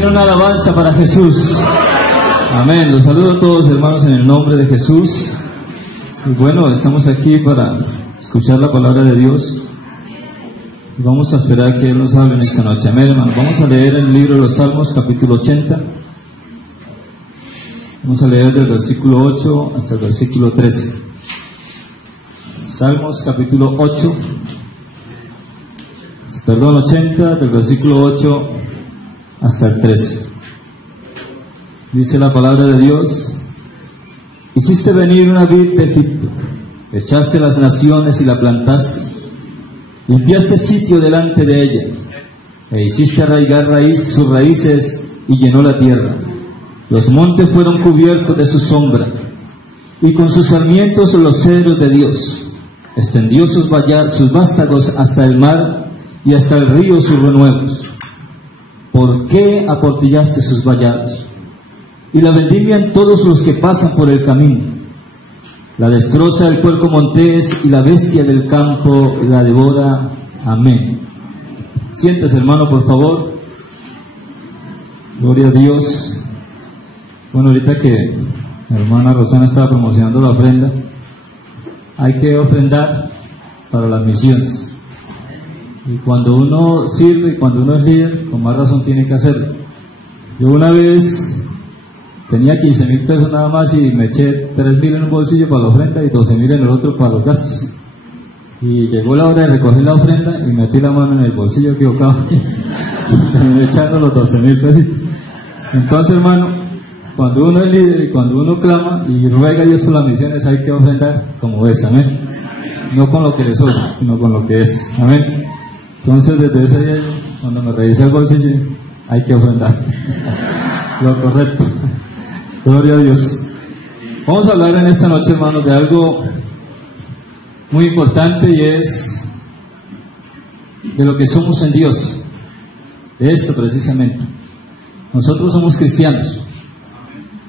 tiene una alabanza para Jesús. Amén. Los saludo a todos, hermanos, en el nombre de Jesús. Y bueno, estamos aquí para escuchar la palabra de Dios. Y vamos a esperar que Él nos hable en esta noche. Amén, hermanos. Vamos a leer el libro de los Salmos, capítulo 80. Vamos a leer del versículo 8 hasta el versículo 13. Salmos, capítulo 80, del versículo 8 hasta el 13. Dice la palabra de Dios: hiciste venir una vid de Egipto, echaste las naciones y la plantaste, limpiaste sitio delante de ella, e hiciste arraigar sus raíces y llenó la tierra. Los montes fueron cubiertos de su sombra, y con sus sarmientos los cedros de Dios. Extendió sus vástagos hasta el mar, y hasta el río sus renuevos. ¿Por qué aportillaste sus vallados? Y la vendimian todos los que pasan por el camino. La destroza el puerco montés, y la bestia del campo la devora. Amén. Siéntese, hermano, por favor. Gloria a Dios. Bueno, ahorita que mi hermana Rosana estaba promocionando la ofrenda, hay que ofrendar para las misiones. Y cuando uno sirve y cuando uno es líder, con más razón tiene que hacerlo. Yo una vez tenía 15,000 pesos nada más y me eché 3,000 en un bolsillo para la ofrenda y 12,000 en el otro para los gastos. Y llegó la hora de recoger la ofrenda y metí la mano en el bolsillo equivocado echando los 12,000 pesos. Entonces, hermano, cuando uno es líder y cuando uno clama y ruega a Dios por las misiones, hay que ofrendar como es. Amén. No con lo que le sobra, sino con lo que es. Amén. Entonces, desde ese día, cuando me revisé el bolsillo, hay que ofrendar lo correcto. Gloria a Dios. Vamos a hablar en esta noche, hermanos, de algo muy importante, y es de lo que somos en Dios. De esto precisamente. Nosotros somos cristianos.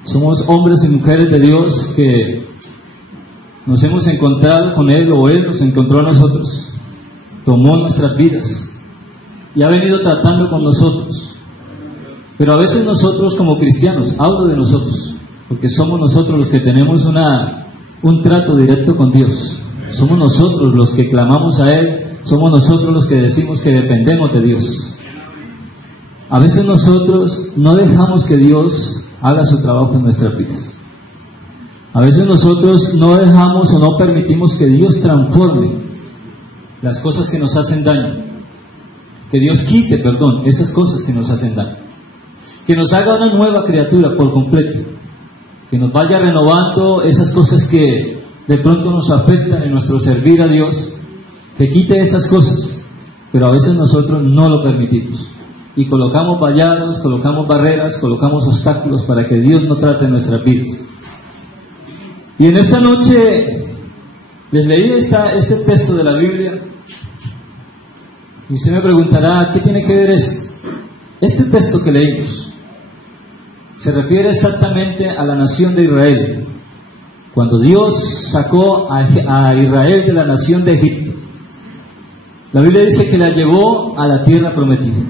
Somos hombres y mujeres de Dios que nos hemos encontrado con Él, o Él nos encontró a nosotros. Tomó nuestras vidas y ha venido tratando con nosotros. Pero a veces nosotros como cristianos, hablo de nosotros, porque somos nosotros los que tenemos un trato directo con Dios. Somos nosotros los que clamamos a Él, somos nosotros los que decimos que dependemos de Dios. A veces nosotros no dejamos que Dios haga su trabajo en nuestras vidas. A veces nosotros no dejamos o no permitimos que Dios transforme las cosas que nos hacen daño. Que Dios quite, esas cosas que nos hacen daño. Que nos haga una nueva criatura por completo. Que nos vaya renovando esas cosas que de pronto nos afectan en nuestro servir a Dios. Que quite esas cosas. Pero a veces nosotros no lo permitimos. Y colocamos vallados, colocamos barreras, colocamos obstáculos para que Dios no trate nuestras vidas. Y en esta noche les leí este texto de la Biblia. Y usted me preguntará, ¿qué tiene que ver esto? Este texto que leímos se refiere exactamente a la nación de Israel. Cuando Dios sacó a Israel de la nación de Egipto, la Biblia dice que la llevó a la tierra prometida.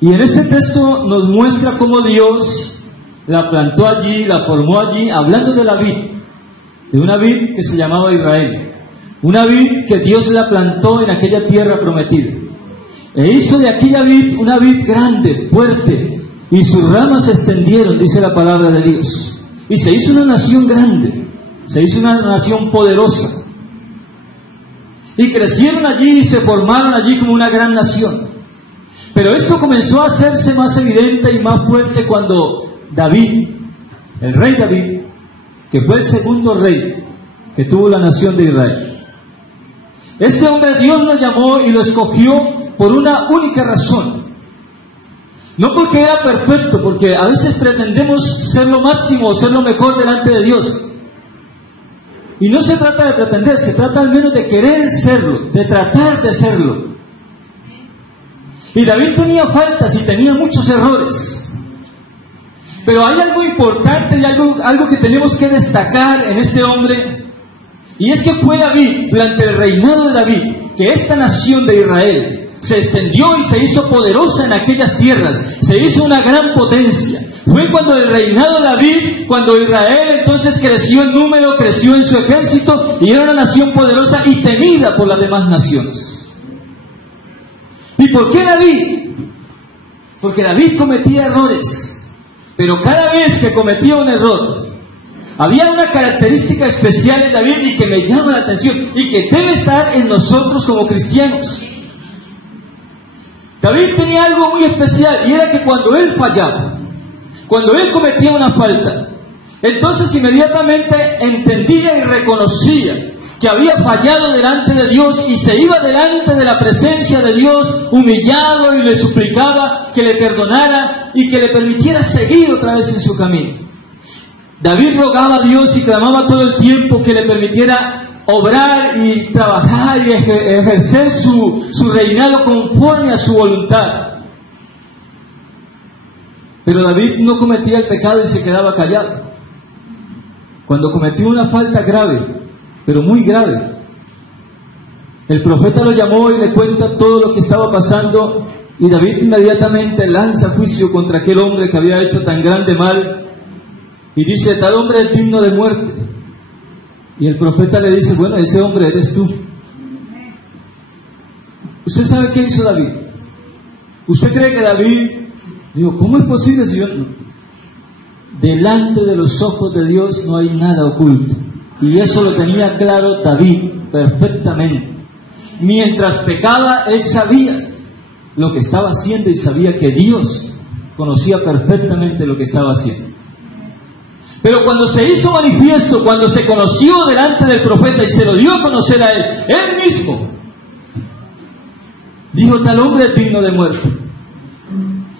Y en este texto nos muestra cómo Dios la plantó allí, la formó allí, hablando de la vid, de una vid que se llamaba Israel. Una vid que Dios la plantó en aquella tierra prometida. E hizo de aquella vid una vid grande, fuerte, y sus ramas se extendieron, dice la palabra de Dios. Y se hizo una nación grande, se hizo una nación poderosa. Y crecieron allí y se formaron allí como una gran nación. Pero esto comenzó a hacerse más evidente y más fuerte cuando David, el rey David, que fue el segundo rey que tuvo la nación de Israel. Este hombre Dios lo llamó y lo escogió por una única razón. No porque era perfecto, porque a veces pretendemos ser lo máximo o ser lo mejor delante de Dios. Y no se trata de pretender, se trata al menos de querer serlo, de tratar de serlo. Y David tenía faltas y tenía muchos errores. Pero hay algo importante y algo que tenemos que destacar en este hombre. Y es que fue David, durante el reinado de David, que esta nación de Israel se extendió y se hizo poderosa en aquellas tierras, se hizo una gran potencia. Fue cuando el reinado de David, cuando Israel entonces creció en número, creció en su ejército y era una nación poderosa y temida por las demás naciones. ¿Y por qué David? Porque David cometía errores, pero cada vez que cometía un error, había una característica especial en David y que me llama la atención y que debe estar en nosotros como cristianos. David tenía algo muy especial y era que cuando él fallaba, cuando él cometía una falta, entonces inmediatamente entendía y reconocía que había fallado delante de Dios y se iba delante de la presencia de Dios humillado y le suplicaba que le perdonara y que le permitiera seguir otra vez en su camino. David rogaba a Dios y clamaba todo el tiempo que le permitiera obrar y trabajar y ejercer su reinado conforme a su voluntad. Pero David no cometía el pecado y se quedaba callado. Cuando cometió una falta grave, pero muy grave, el profeta lo llamó y le cuenta todo lo que estaba pasando, y David inmediatamente lanza juicio contra aquel hombre que había hecho tan grande mal y dice: tal hombre es digno de muerte. Y el profeta le dice: bueno, ese hombre eres tú. ¿Usted sabe qué hizo David? ¿Usted cree que David dijo: ¿cómo es posible si yo no? Delante de los ojos de Dios no hay nada oculto? Y eso lo tenía claro David perfectamente. Mientras pecaba, él sabía lo que estaba haciendo y sabía que Dios conocía perfectamente lo que estaba haciendo. Pero cuando se hizo manifiesto, cuando se conoció delante del profeta y se lo dio a conocer a él mismo dijo: tal hombre es digno de muerte.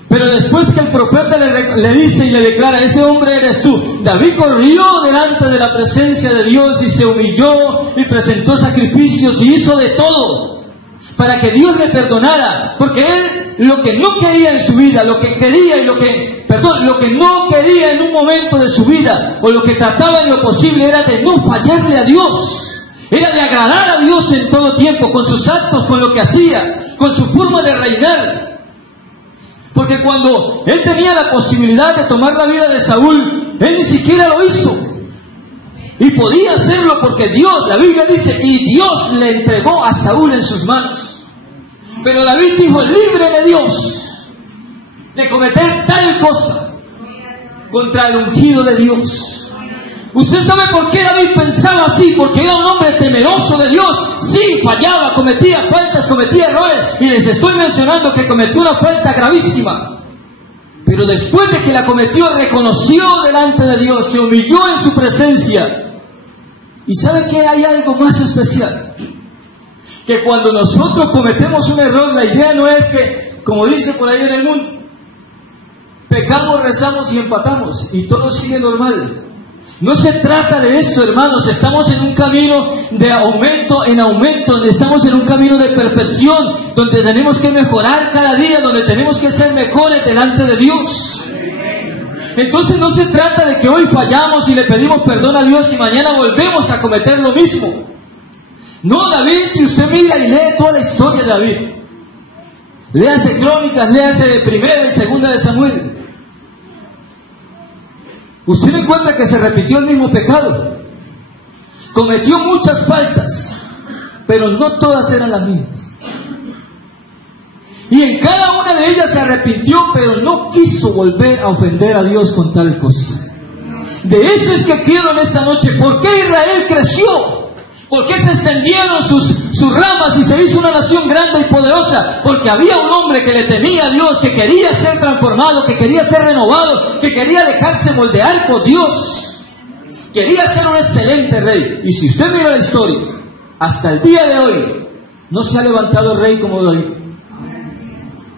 Pero después que el profeta le dice y le declara: ese hombre eres tú, David corrió delante de la presencia de Dios y se humilló y presentó sacrificios y hizo de todo para que Dios le perdonara, porque él lo que no quería en su vida, lo que quería y lo que no quería en un momento de su vida, o lo que trataba en lo posible, era de no fallarle a Dios, era de agradar a Dios en todo tiempo, con sus actos, con lo que hacía, con su forma de reinar. Porque cuando él tenía la posibilidad de tomar la vida de Saúl, él ni siquiera lo hizo. Y podía hacerlo porque Dios, la Biblia dice, y Dios le entregó a Saúl en sus manos. Pero David dijo: líbreme Dios de cometer tal cosa contra el ungido de Dios. ¿Usted sabe por qué David pensaba así? Porque era un hombre temeroso de Dios. Sí, fallaba, cometía faltas, cometía errores. Y les estoy mencionando que cometió una falta gravísima. Pero después de que la cometió, reconoció delante de Dios, se humilló en su presencia. ¿Y sabe que hay algo más especial? Que cuando nosotros cometemos un error, la idea no es que, como dice por ahí en el mundo, pecamos, rezamos y empatamos y todo sigue normal. No se trata de eso, hermanos. Estamos en un camino de aumento en aumento, donde estamos en un camino de perfección, donde tenemos que mejorar cada día, donde tenemos que ser mejores delante de Dios. Entonces no se trata de que hoy fallamos y le pedimos perdón a Dios y mañana volvemos a cometer lo mismo. No, David, si usted mira y lee toda la historia de David, léase Crónicas, léase Primera y Segunda de Samuel, usted encuentra que se repitió el mismo pecado. Cometió muchas faltas, pero no todas eran las mismas. Y en cada una de ellas se arrepintió, pero no quiso volver a ofender a Dios con tal cosa. De eso es que quiero en esta noche. ¿Por qué Israel creció? ¿Por qué se extendieron sus ramas y se hizo una nación grande y poderosa? Porque había un hombre que le temía a Dios, que quería ser transformado, que quería ser renovado, que quería dejarse moldear por Dios. Quería ser un excelente rey. Y si usted mira la historia, hasta el día de hoy, no se ha levantado rey como David.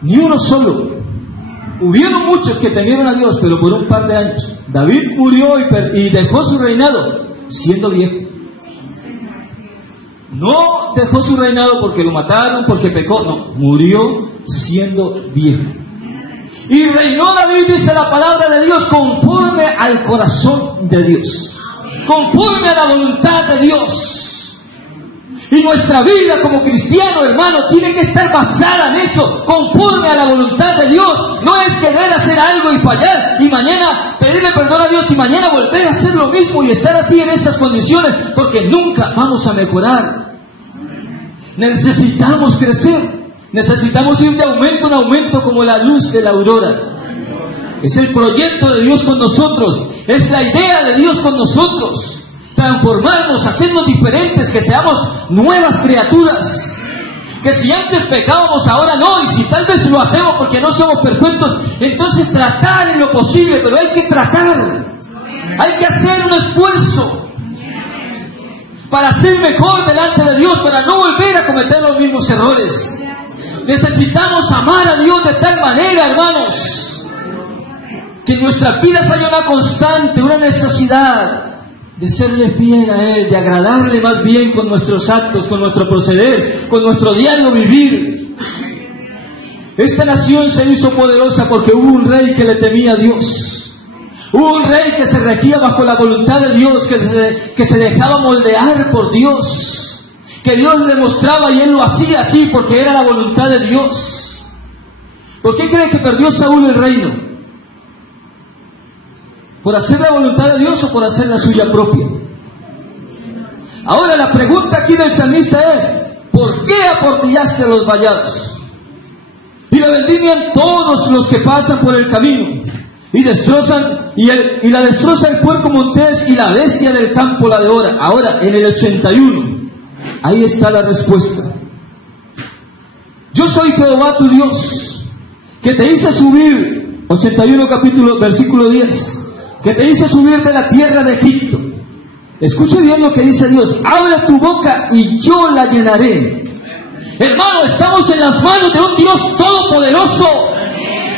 Ni uno solo. Hubieron muchos que temieron a Dios, pero por un par de años. David murió y dejó su reinado siendo viejo. No dejó su reinado porque lo mataron, porque pecó. No, murió siendo viejo. Y reinó David, dice la palabra de Dios, conforme al corazón de Dios, conforme a la voluntad de Dios. Y nuestra vida como cristiano, hermano, tiene que estar basada en eso, conforme a la voluntad de Dios. No es querer hacer algo y fallar, y mañana pedirle perdón a Dios, y mañana volver a hacer lo mismo y estar así en esas condiciones, porque nunca vamos a mejorar. Necesitamos crecer, necesitamos ir de aumento en aumento como la luz de la aurora. Es el proyecto de Dios con nosotros, es la idea de Dios con nosotros. Transformarnos, hacernos diferentes, que seamos nuevas criaturas. Que si antes pecábamos, ahora no, y si tal vez lo hacemos porque no somos perfectos, entonces tratar en lo posible, pero hay que tratar. Hay que hacer un esfuerzo para ser mejor delante de Dios, para no volver a cometer los mismos errores. Necesitamos amar a Dios de tal manera, hermanos, que en nuestras vidas haya una constante, una necesidad de serle fiel a Él, de agradarle más bien con nuestros actos, con nuestro proceder, con nuestro diario vivir. Esta nación se hizo poderosa porque hubo un rey que le temía a Dios. Hubo un rey que se regía bajo la voluntad de Dios, que se dejaba moldear por Dios, que Dios le mostraba y él lo hacía así porque era la voluntad de Dios. ¿Por qué cree que perdió Saúl el reino? ¿Por hacer la voluntad de Dios o por hacer la suya propia? Ahora la pregunta aquí del salmista es: ¿por qué aportillaste a los vallados? Y la vendimian todos los que pasan por el camino, y destrozan, y la destroza el puerco montés, y la bestia del campo la devora. Ahora, en el 81, ahí está la respuesta. Yo soy Jehová tu Dios, que te hice subir, 81 capítulo, versículo 10, que te hice subir de la tierra de Egipto. Escuche bien lo que dice Dios: abre tu boca y yo la llenaré. Hermano, estamos en las manos de un Dios todopoderoso,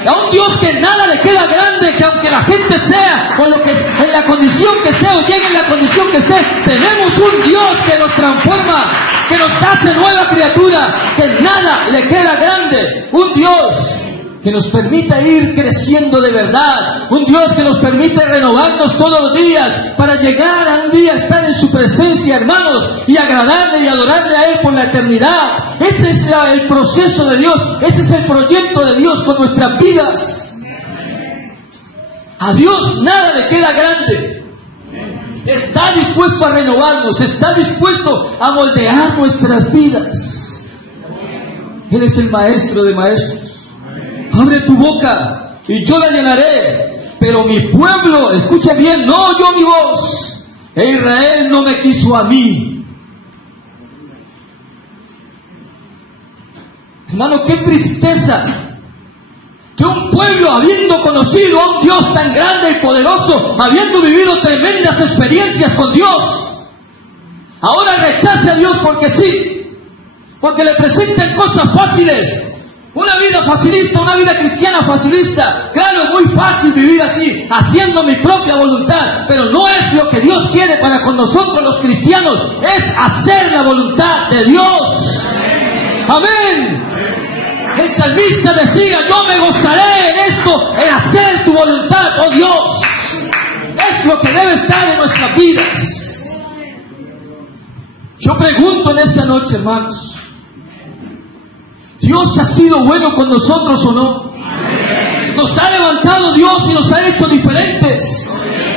a un Dios que nada le queda grande, que aunque la gente sea, o lo que, en la condición que sea, o llegue en la condición que sea, tenemos un Dios que nos transforma, que nos hace nueva criatura, que nada le queda grande. Un Dios que nos permita ir creciendo de verdad, un Dios que nos permite renovarnos todos los días para llegar a un día estar en su presencia, hermanos, y agradarle y adorarle a Él por la eternidad. Ese es el proceso de Dios, ese es el proyecto de Dios con nuestras vidas. A Dios nada le queda grande. Está dispuesto a renovarnos, está dispuesto a moldear nuestras vidas. Él es el maestro de maestros. Abre tu boca y yo la llenaré. Pero mi pueblo, escuche bien, no oyó mi voz, e Israel no me quiso a mí. Hermano, qué tristeza que un pueblo, habiendo conocido a un Dios tan grande y poderoso, habiendo vivido tremendas experiencias con Dios, ahora rechace a Dios porque sí, porque le presentan cosas fáciles. Una vida facilista, una vida cristiana facilista. Claro, es muy fácil vivir así, haciendo mi propia voluntad, pero no es lo que Dios quiere para con nosotros los cristianos. Es hacer la voluntad de Dios. Amén. El salmista decía: yo me gozaré en esto, en hacer tu voluntad, oh Dios. Es lo que debe estar en nuestras vidas. Yo pregunto en esta noche, hermanos, ¿Dios ha sido bueno con nosotros o no? Nos ha levantado Dios y nos ha hecho diferentes.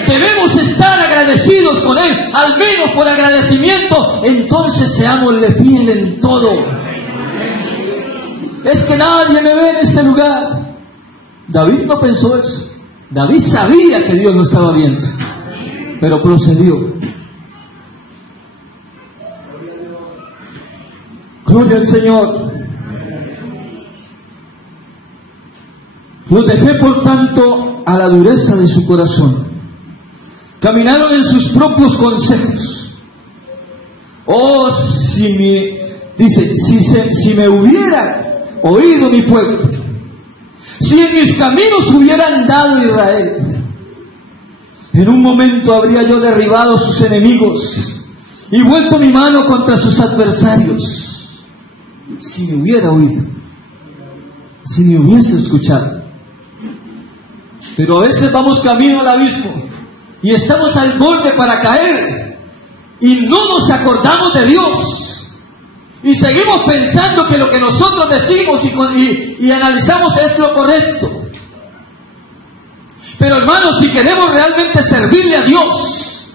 Debemos estar agradecidos con Él, al menos por agradecimiento. Entonces seámosle fiel en todo. Es que nadie me ve en este lugar. David no pensó eso. David sabía que Dios lo estaba viendo, pero procedió. Gloria al Señor. Los dejé por tanto a la dureza de su corazón. Caminaron en sus propios consejos. Oh, si me hubiera oído mi pueblo, si en mis caminos hubiera andado Israel, en un momento habría yo derribado a sus enemigos y vuelto mi mano contra sus adversarios. Si me hubiera oído, si me hubiese escuchado. Pero a veces vamos camino al abismo y estamos al borde para caer y no nos acordamos de Dios. Y seguimos pensando que lo que nosotros decimos y analizamos es lo correcto. Pero hermanos, si queremos realmente servirle a Dios,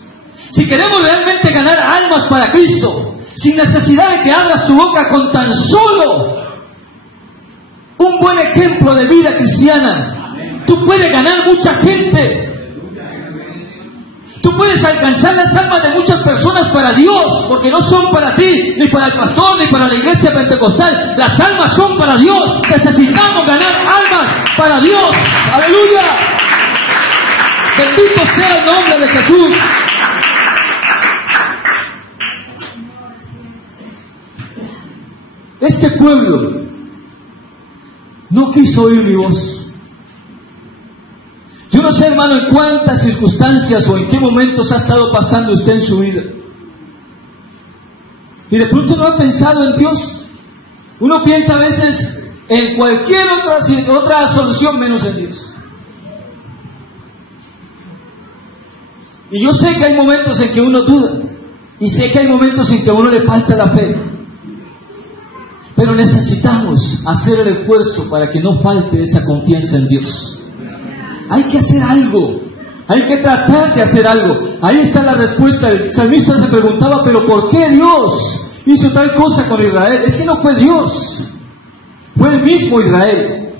si queremos realmente ganar almas para Cristo, sin necesidad de que abras tu boca, con tan solo un buen ejemplo de vida cristiana, tú puedes ganar mucha gente. Tú puedes alcanzar las almas de muchas personas para Dios, porque no son para ti, ni para el pastor, ni para la iglesia pentecostal. Las almas son para Dios. Necesitamos ganar almas para Dios. ¡Aleluya! Bendito sea el nombre de Jesús. Este pueblo no quiso oír mi voz. Yo no sé, hermano, en cuántas circunstancias o en qué momentos ha estado pasando usted en su vida. Y de pronto no ha pensado en Dios. Uno piensa a veces en cualquier otra solución menos en Dios. Y yo sé que hay momentos en que uno duda. Y sé que hay momentos en que a uno le falta la fe. Pero necesitamos hacer el esfuerzo para que no falte esa confianza en Dios. Hay que hacer algo, hay que tratar de hacer algo. Ahí está la respuesta. El salmista se preguntaba, pero ¿por qué Dios hizo tal cosa con Israel? Es que no fue Dios, fue el mismo Israel.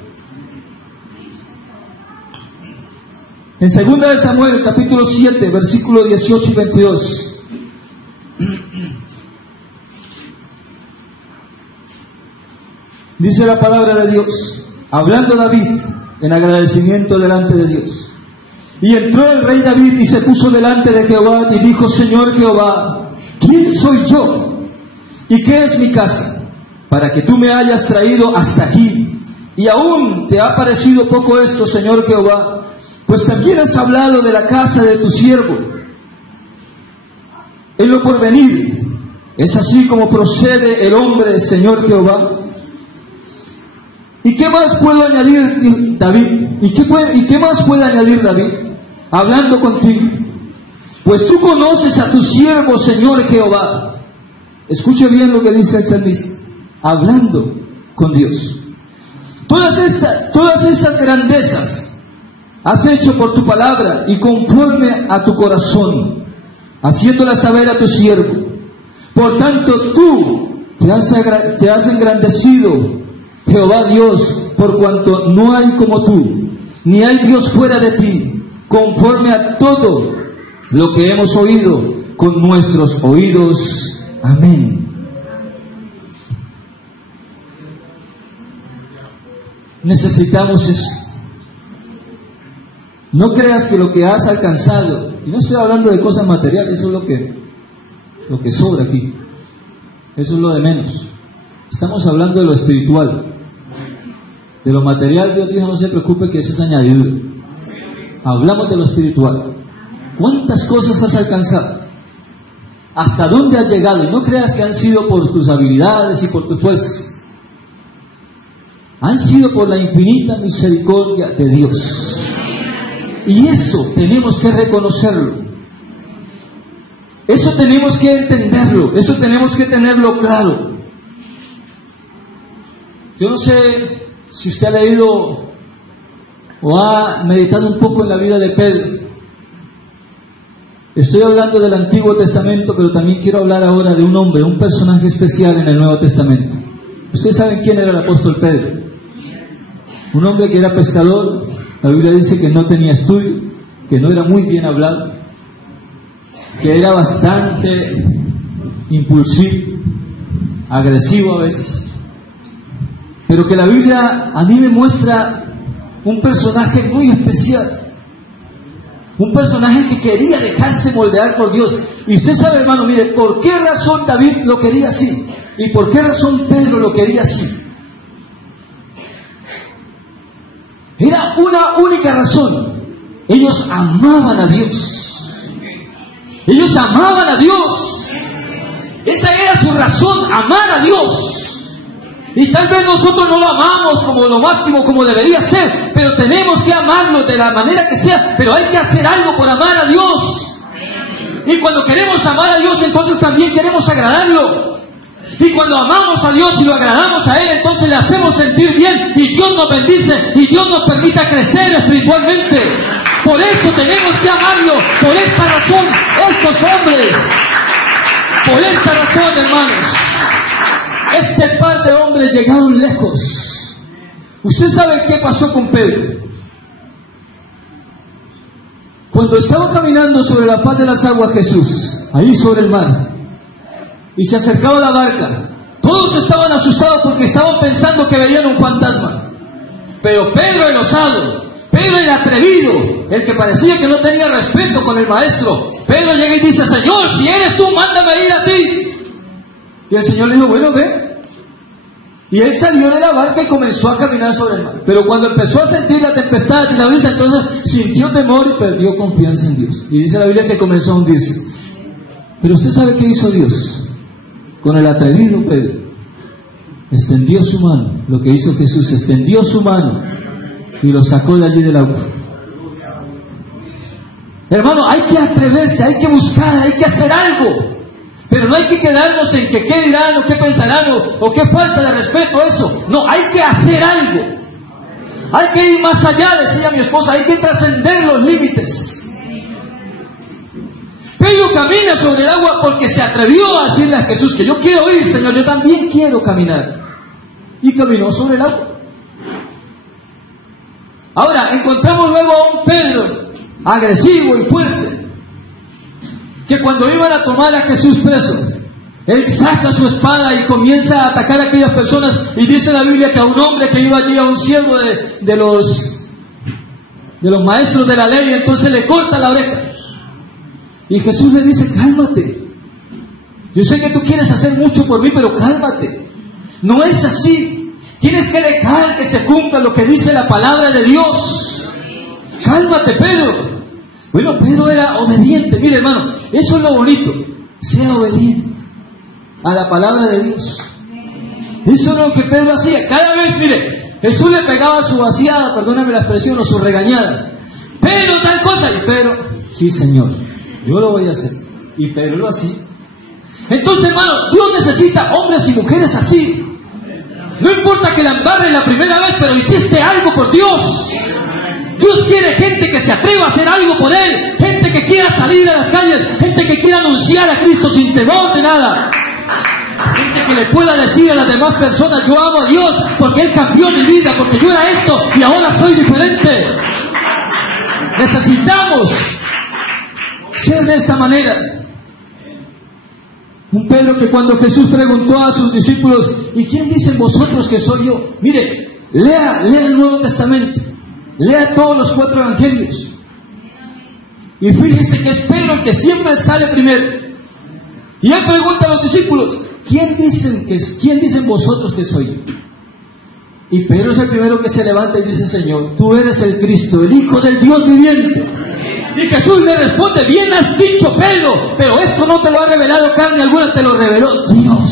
En 2 de Samuel, capítulo 7, versículo 18 y 22. Dice la palabra de Dios, hablando David en agradecimiento delante de Dios. Y entró el rey David y se puso delante de Jehová y dijo, Señor Jehová, ¿quién soy yo? ¿Y qué es mi casa? Para que tú me hayas traído hasta aquí. Y aún te ha parecido poco esto, Señor Jehová, pues también has hablado de la casa de tu siervo. En lo porvenir, es así como procede el hombre, Señor Jehová. ¿Y qué más puedo añadir, David? ¿Y qué más puede añadir David? Hablando contigo. Pues tú conoces a tu siervo, Señor Jehová. Escuche bien lo que dice el salmista. Hablando con Dios. Todas estas grandezas has hecho por tu palabra y conforme a tu corazón, haciéndola saber a tu siervo. Por tanto, tú te has engrandecido, Jehová Dios, por cuanto no hay como tú, ni hay Dios fuera de ti, conforme a todo lo que hemos oído con nuestros oídos. Amén. Necesitamos eso. No creas que lo que has alcanzado, y no estoy hablando de cosas materiales, eso es lo que sobra aquí, eso es lo de menos. Estamos hablando de lo espiritual. De lo material, Dios dijo, no se preocupe, que eso es añadido. Hablamos de lo espiritual. ¿Cuántas cosas has alcanzado? ¿Hasta dónde has llegado? Y no creas que han sido por tus habilidades y por tus fuerzas. Han sido por la infinita misericordia de Dios. Y eso tenemos que reconocerlo. Eso tenemos que entenderlo. Eso tenemos que tenerlo claro. Yo no sé si usted ha leído o ha meditado un poco en la vida de Pedro. Estoy hablando del Antiguo Testamento, pero también quiero hablar ahora de un hombre, un personaje especial en el Nuevo Testamento. Ustedes saben quién era el apóstol Pedro. Un hombre que era pescador. La Biblia dice que no tenía estudio, que no era muy bien hablado, que era bastante impulsivo, agresivo a veces. Pero que la Biblia a mí me muestra un personaje muy especial. Un personaje que quería dejarse moldear por Dios. Y usted sabe, hermano, mire, ¿por qué razón David lo quería así? ¿Y por qué razón Pedro lo quería así? Era una única razón. Ellos amaban a Dios. Ellos amaban a Dios. Esa era su razón, amar a Dios. Y tal vez nosotros no lo amamos como lo máximo, como debería ser, pero tenemos que amarlo de la manera que sea, pero hay que hacer algo por amar a Dios. Y cuando queremos amar a Dios, entonces también queremos agradarlo. Y cuando amamos a Dios y lo agradamos a Él, entonces le hacemos sentir bien y Dios nos bendice y Dios nos permita crecer espiritualmente. Por eso tenemos que amarlo, por esta razón, estos hombres, por esta razón, hermanos, este par de hombres llegaron lejos. ¿Usted sabe qué pasó con Pedro? Cuando estaba caminando sobre la faz de las aguas Jesús, ahí sobre el mar, y se acercaba la barca, todos estaban asustados porque estaban pensando que veían un fantasma. Pero Pedro, el osado, Pedro, el atrevido, el que parecía que no tenía respeto con el maestro, Pedro llega y dice: Señor, si eres tú, mándame ir a ti. Y el Señor le dijo: bueno, ve. Y él salió de la barca y comenzó a caminar sobre el mar. Pero cuando empezó a sentir la tempestad y la brisa, entonces sintió temor y perdió confianza en Dios. Y dice la Biblia que comenzó a hundirse. Pero usted sabe qué hizo Dios con el atrevido Pedro. Extendió su mano. Lo que hizo Jesús, extendió su mano y lo sacó de allí del agua. Hermano, hay que atreverse, hay que buscar, hay que hacer algo. Pero no hay que quedarnos en que qué dirán o qué pensarán o qué falta de respeto eso. No, hay que hacer algo. Hay que ir más allá, decía mi esposa, hay que trascender los límites. Pedro camina sobre el agua porque se atrevió a decirle a Jesús que yo quiero ir, Señor, yo también quiero caminar. Y caminó sobre el agua. Ahora, encontramos luego a un Pedro agresivo y fuerte, que cuando iban a tomar a Jesús preso, él saca su espada y comienza a atacar a aquellas personas, y dice la Biblia que a un hombre que iba allí, a un siervo de los maestros de la ley, entonces le corta la oreja. Y Jesús le dice: cálmate, yo sé que tú quieres hacer mucho por mí, pero cálmate, no es así, tienes que dejar que se cumpla lo que dice la palabra de Dios. Cálmate, Pedro. Bueno, Pedro era obediente. Mire, hermano, eso es lo bonito, sea obediente a la palabra de Dios. Eso es lo que Pedro hacía. Cada vez, mire, Jesús le pegaba su vaciada, perdóname la expresión, o su regañada. Pedro, tal cosa. Y Pedro: sí, Señor, yo lo voy a hacer. Y Pedro lo hacía. Entonces, hermano, Dios necesita hombres y mujeres así. No importa que la embarre la primera vez, pero hiciste algo por Dios. Dios quiere gente que se atreva a hacer algo por Él, gente que quiera salir a las calles, gente que quiera anunciar a Cristo sin temor de nada, gente que le pueda decir a las demás personas: yo amo a Dios porque Él cambió mi vida, porque yo era esto y ahora soy diferente. Necesitamos ser de esta manera. Un Pedro que cuando Jesús preguntó a sus discípulos: ¿y quién dicen vosotros que soy yo? Mire, lea el Nuevo Testamento. Lea todos los 4 evangelios y fíjense que es Pedro el que siempre sale primero. Y él pregunta a los discípulos: ¿quién dicen vosotros que soy yo? Y Pedro es el primero que se levanta y dice: Señor, tú eres el Cristo, el Hijo del Dios viviente. Y Jesús le responde: bien has dicho, Pedro, pero esto no te lo ha revelado carne alguna, te lo reveló Dios.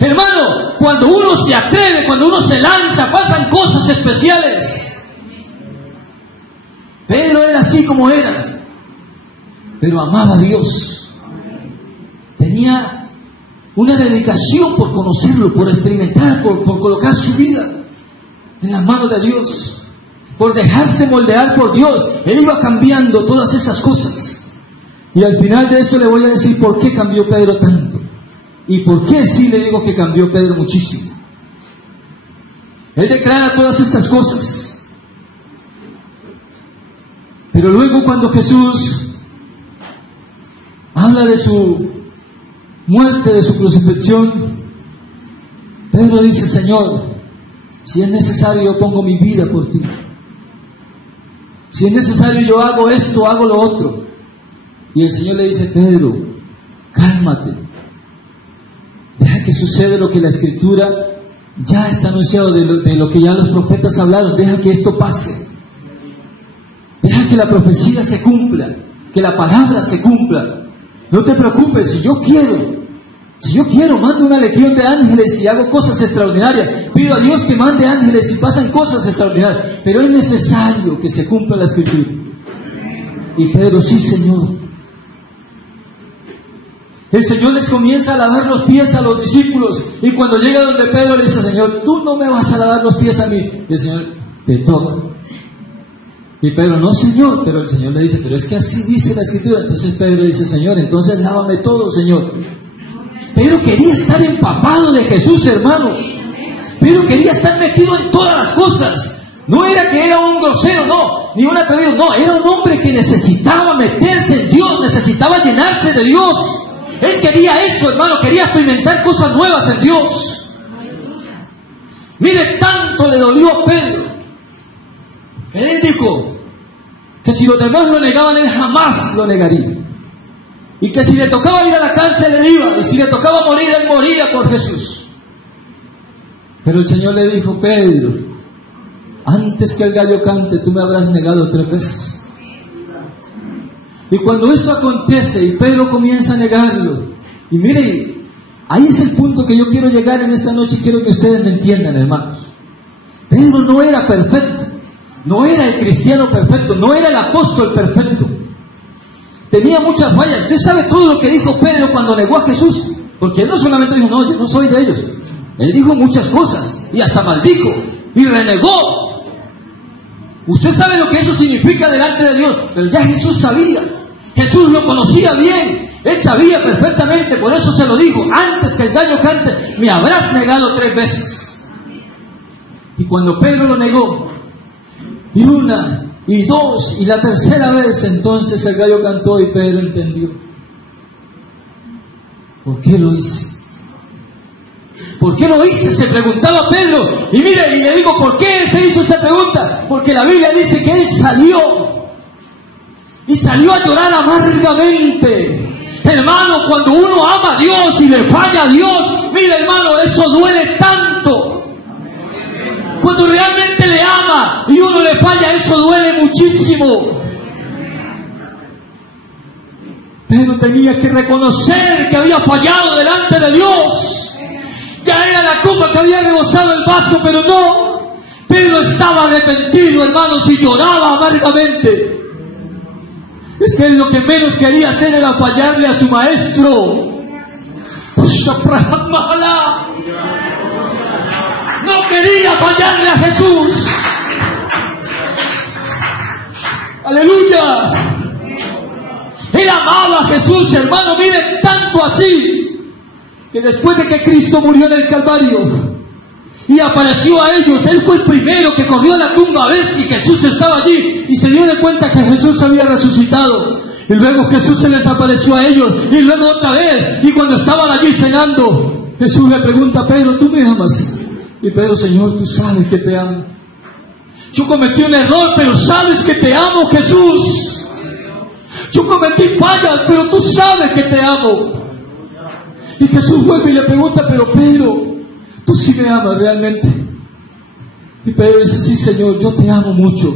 Hermano, cuando uno se atreve, cuando uno se lanza, pasan cosas especiales. Pedro era así como era, pero amaba a Dios. Tenía una dedicación por conocerlo, por experimentar, por colocar su vida en las manos de Dios, por dejarse moldear por Dios. Él iba cambiando todas esas cosas. Y al final de esto le voy a decir por qué cambió Pedro tanto. Y por qué sí le digo que cambió Pedro muchísimo. Él declara todas estas cosas. Pero luego cuando Jesús habla de su muerte, de su crucifixión, Pedro dice: Señor, si es necesario yo pongo mi vida por ti. Si es necesario yo hago esto, hago lo otro. Y el Señor le dice: Pedro, cálmate. Deja que suceda lo que la Escritura ya está anunciado, de lo que ya los profetas hablaron. Deja que esto pase. Deja que la profecía se cumpla, que la palabra se cumpla. No te preocupes, si yo quiero, mando una legión de ángeles y hago cosas extraordinarias. Pido a Dios que mande ángeles y pasan cosas extraordinarias. Pero es necesario que se cumpla la Escritura. Y Pedro: sí, Señor. el Señor les comienza a lavar los pies a los discípulos. Y cuando llega donde Pedro le dice, Señor, tú no me vas a lavar los pies a mí. Y el Señor, te toca. Y Pedro, no, Señor. Pero el Señor le dice, pero es que así dice la Escritura. Entonces Pedro dice, Señor, entonces lávame todo, Señor. Pedro quería estar empapado de Jesús, hermano. Pedro quería estar metido en todas las cosas. No era que era un grosero, no, ni un atrevido, no. Era un hombre que necesitaba meterse en Dios, necesitaba llenarse de Dios. Él quería eso, hermano, quería experimentar cosas nuevas en Dios. Mire, tanto le dolió a Pedro. Él dijo que si los demás lo negaban, él jamás lo negaría. Y que si le tocaba ir a la cárcel, él iba. Y si le tocaba morir, él moría por Jesús. Pero el Señor le dijo, Pedro, antes que el gallo cante, tú me habrás negado 3 veces. Y cuando eso acontece y Pedro comienza a negarlo, y mire, ahí es el punto que yo quiero llegar en esta noche y quiero que ustedes me entiendan, hermanos. Pedro no era perfecto, no era el cristiano perfecto, no era el apóstol perfecto. Tenía muchas fallas. Usted sabe todo lo que dijo Pedro cuando negó a Jesús, porque él no solamente dijo, no, yo no soy de ellos. Él dijo muchas cosas, y hasta maldijo, y renegó. Usted sabe lo que eso significa delante de Dios, pero ya Jesús sabía. Jesús lo conocía bien, él sabía perfectamente, por eso se lo dijo, antes que el gallo cante, me habrás negado 3 veces. Y cuando Pedro lo negó, y 1, y 2, y la tercera vez, entonces el gallo cantó y Pedro entendió. ¿Por qué lo hice? ¿Por qué lo hice? Se preguntaba Pedro. Y mire, y le digo, ¿por qué él se hizo esa pregunta? Porque la Biblia dice que él salió. Y salió a llorar amargamente. Hermano, cuando uno ama a Dios y le falla a Dios, mire, hermano, eso duele tanto. Cuando realmente le ama y uno le falla, eso duele muchísimo. Pero tenía que reconocer que había fallado delante de Dios. Ya era la copa que había rebosado el vaso, pero no. Pedro estaba arrepentido, hermanos, y lloraba amargamente. Es que él lo que menos quería hacer era fallarle a su maestro. No quería fallarle a Jesús. Aleluya. Él amaba a Jesús, hermano, miren, tanto así que después de que Cristo murió en el Calvario y apareció a ellos, él fue el primero que corrió a la tumba a ver si Jesús estaba allí y se dio de cuenta que Jesús había resucitado. Y luego Jesús se les apareció a ellos y luego otra vez, y cuando estaban allí cenando, Jesús le pregunta a Pedro, ¿tú me amas? Y Pedro, Señor, tú sabes que te amo. Yo cometí un error, pero sabes que te amo, Jesús. Yo cometí fallas, pero tú sabes que te amo. Y Jesús vuelve y le pregunta, pero Pedro, ¿tú sí me amas realmente? Y Pedro dice, sí, Señor, yo te amo mucho.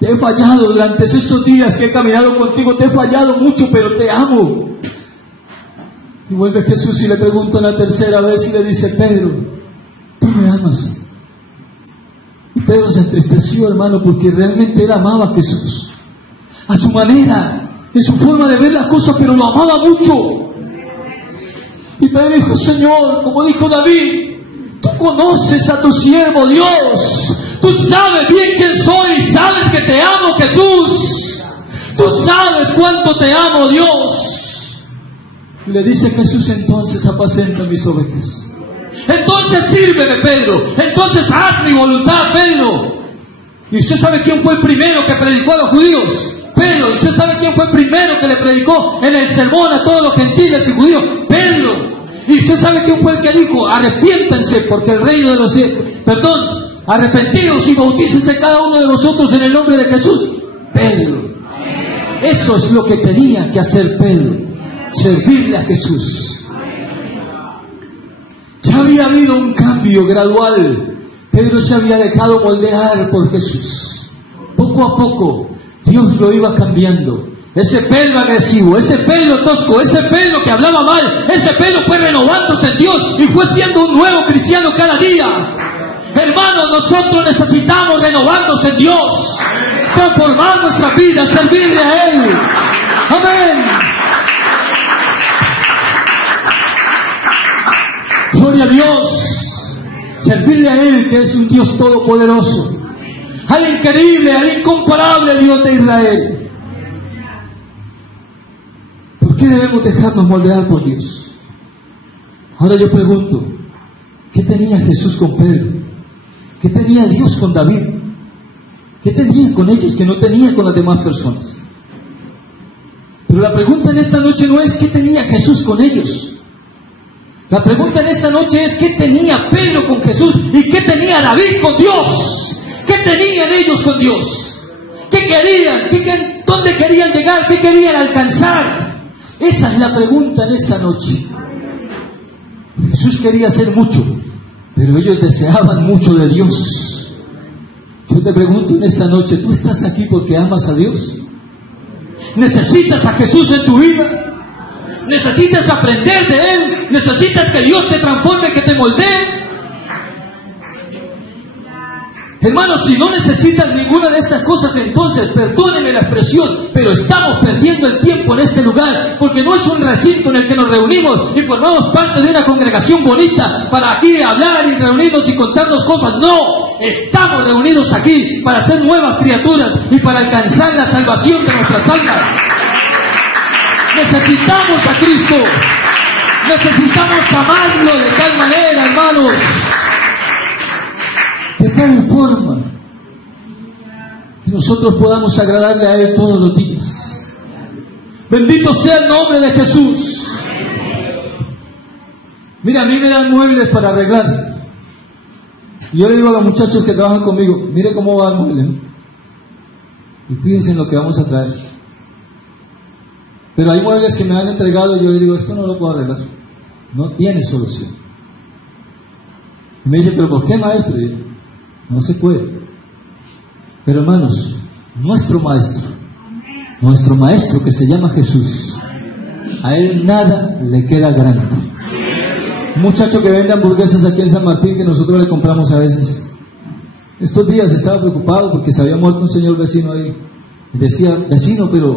Te he fallado durante estos días que he caminado contigo, te he fallado mucho, pero te amo. Y vuelve Jesús y le pregunta la tercera vez y le dice, Pedro, ¿tú me amas? Y Pedro se entristeció, hermano, porque realmente él amaba a Jesús. A su manera, en su forma de ver las cosas, pero lo amaba mucho. Y Pedro dijo, Señor, como dijo David, tú conoces a tu siervo Dios. Tú sabes bien quién soy, sabes que te amo, Jesús. Tú sabes cuánto te amo, Dios. Y le dice Jesús, entonces apacenta mis ovejas. Entonces sírveme, Pedro. Entonces haz mi voluntad, Pedro. Y usted sabe quién fue el primero que predicó a los judíos. Pedro. ¿Y usted sabe quién fue el primero que le predicó en el sermón a todos los gentiles y judíos? Pedro. ¿Y usted sabe quién fue el que dijo, arrepiéntense porque el reino de los cielos, arrepentidos y bautícense cada uno de vosotros en el nombre de Jesús? Pedro. Eso es lo que tenía que hacer Pedro, servirle a Jesús. Ya había habido un cambio gradual. Pedro se había dejado moldear por Jesús. Poco a poco Dios lo iba cambiando. Ese Pedro agresivo, ese Pedro tosco, ese Pedro que hablaba mal, ese Pedro fue renovándose en Dios y fue siendo un nuevo cristiano cada día. Hermanos, nosotros necesitamos renovarnos en Dios, transformar nuestra vida, servirle a Él. Amén. Gloria a Dios. Servirle a Él, que es un Dios todopoderoso, al increíble, al incomparable Dios de Israel. ¿Por qué debemos dejarnos moldear por Dios? Ahora yo pregunto, ¿qué tenía Jesús con Pedro? ¿Qué tenía Dios con David? ¿Qué tenía con ellos que no tenía con las demás personas? Pero la pregunta en esta noche no es ¿qué tenía Jesús con ellos? La pregunta en esta noche es ¿qué tenía Pedro con Jesús? ¿Y qué tenía David con Dios? ¿Qué tenían ellos con Dios? ¿Qué querían? ¿Dónde querían llegar? ¿Qué querían alcanzar? Esa es la pregunta en esta noche. Jesús quería hacer mucho, pero ellos deseaban mucho de Dios. Yo te pregunto en esta noche, ¿tú estás aquí porque amas a Dios? ¿Necesitas a Jesús en tu vida? ¿Necesitas aprender de Él? ¿Necesitas que Dios te transforme, que te moldee? Hermanos, si no necesitas ninguna de estas cosas, entonces, perdónenme la expresión, pero estamos perdiendo el tiempo en este lugar, porque no es un recinto en el que nos reunimos y formamos parte de una congregación bonita para aquí hablar y reunirnos y contarnos cosas. No, estamos reunidos aquí para ser nuevas criaturas y para alcanzar la salvación de nuestras almas. Necesitamos a Cristo, necesitamos amarlo de tal manera, hermanos, de tal forma que nosotros podamos agradarle a Él todos los días. Bendito sea el nombre de Jesús. Mira, a mí me dan muebles para arreglar. Y yo le digo a los muchachos que trabajan conmigo, mire cómo va el mueble, ¿no? Y fíjense en lo que vamos a traer. Pero hay muebles que me han entregado y yo le digo, esto no lo puedo arreglar. No tiene solución. Y me dice, ¿pero por qué, maestro? Y yo, no se puede. Pero hermanos, nuestro maestro que se llama Jesús, a Él nada le queda grande. Un muchacho que vende hamburguesas aquí en San Martín, que nosotros le compramos a veces, estos días estaba preocupado porque se había muerto un señor vecino ahí. Y decía, vecino, pero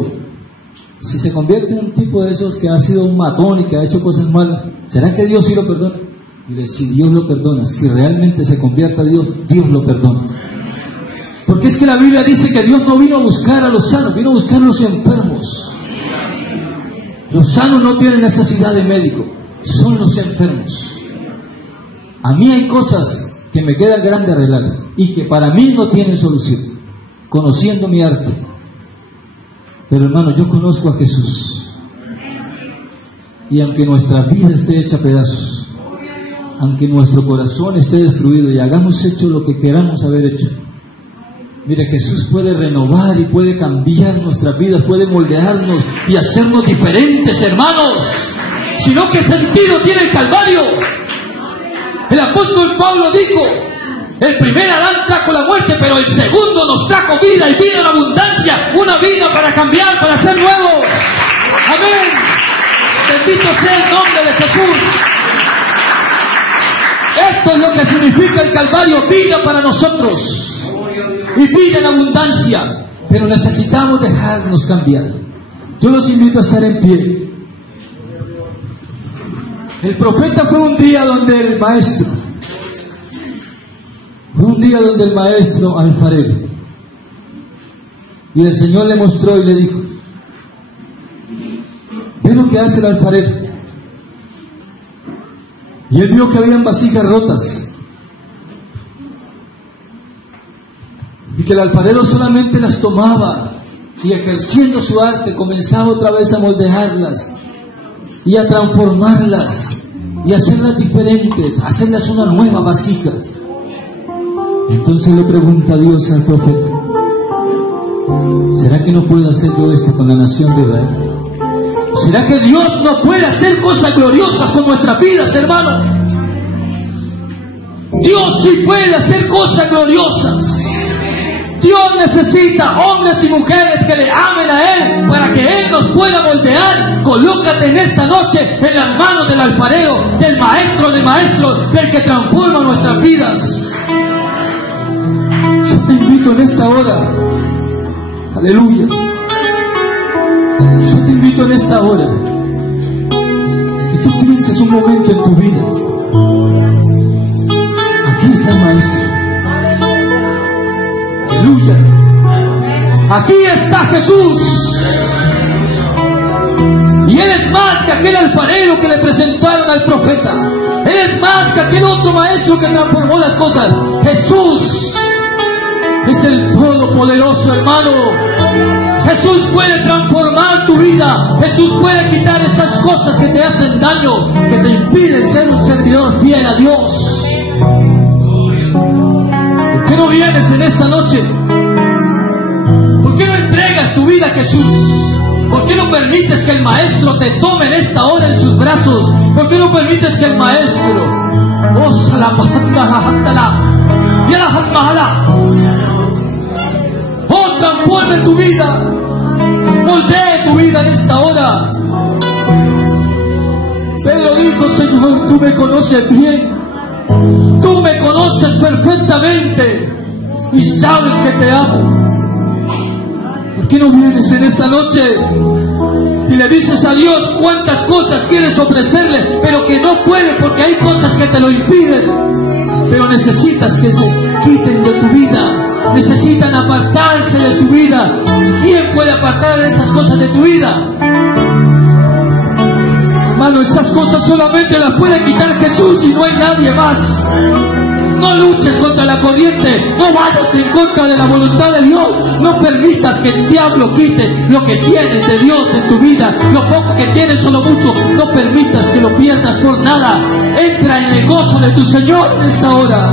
si se convierte en un tipo de esos que ha sido un matón y que ha hecho cosas malas, ¿será que Dios sí lo perdona? Y le decía, si Dios lo perdona, si realmente se convierte a Dios, Dios lo perdona. Porque es que la Biblia dice que Dios no vino a buscar a los sanos, vino a buscar a los enfermos. Los sanos no tienen necesidad de médico, son los enfermos. A mí hay cosas que me quedan grandes arreglar y que para mí no tienen solución, conociendo mi arte. Pero hermano, yo conozco a Jesús, y aunque nuestra vida esté hecha a pedazos, aunque nuestro corazón esté destruido y hagamos hecho lo que queramos haber hecho, mire, Jesús puede renovar y puede cambiar nuestras vidas, puede moldearnos y hacernos diferentes, hermanos. Si no, ¿qué sentido tiene el Calvario? El apóstol Pablo dijo, el primer Adán trajo la muerte, pero el segundo nos trajo vida y vida en abundancia, una vida para cambiar, para ser nuevos. Amén. Bendito sea el nombre de Jesús. Esto es lo que significa el Calvario, vida para nosotros y vida en abundancia. Pero necesitamos dejarnos cambiar. Yo los invito a estar en pie. El profeta fue un día donde el maestro alfarero, y el Señor le mostró y le dijo, ve lo que hace el alfarero. Y él vio que habían vasijas rotas y que el alfarero solamente las tomaba y, ejerciendo su arte, comenzaba otra vez a moldearlas y a transformarlas y a hacerlas diferentes, a hacerlas una nueva vasija. Entonces le pregunta a Dios al profeta, ¿será que no puedo hacer yo esto con la nación de Israel? ¿Será que Dios no puede hacer cosas gloriosas con nuestras vidas, hermano? Dios sí puede hacer cosas gloriosas. Dios necesita hombres y mujeres que le amen a Él para que Él nos pueda moldear. Colócate en esta noche en las manos del alfarero, del maestro de maestros, del que transforma nuestras vidas. Yo te invito en esta hora, aleluya, yo te invito en esta hora que tú pienses un momento en tu vida Aquí está el Maestro. Aleluya. Aquí está Jesús. Y Él es más que aquel alfarero que le presentaron al profeta. Él es más que aquel otro maestro que transformó las cosas. Jesús es el Todopoderoso, hermano. Jesús puede transformar tu vida. Jesús puede quitar esas cosas que te hacen daño, que te impiden ser un servidor fiel a Dios. ¿Por qué no vienes en esta noche? ¿Por qué no entregas tu vida a Jesús? ¿Por qué no permites que el Maestro te tome en esta hora en sus brazos? ¿Por qué no permites que el Maestro transforme tu vida, moldee tu vida en esta hora? Pedro dijo: Señor, tú me conoces bien, tú me conoces perfectamente y sabes que te amo. ¿Por qué no vienes en esta noche y le dices a Dios cuántas cosas quieres ofrecerle, pero que no puedes porque hay cosas que te lo impiden? Pero necesitas que se quiten de tu vida, necesitan apartarse de tu vida. ¿Quién puede apartar esas cosas de tu vida? Hermano, esas cosas solamente las puede quitar Jesús y no hay nadie más. No luches contra la corriente, no vayas en contra de la voluntad de Dios. No permitas que el diablo quite lo que tienes de Dios en tu vida, lo poco que tienes o lo mucho. No permitas que lo pierdas por nada. Entra en el gozo de tu Señor en esta hora.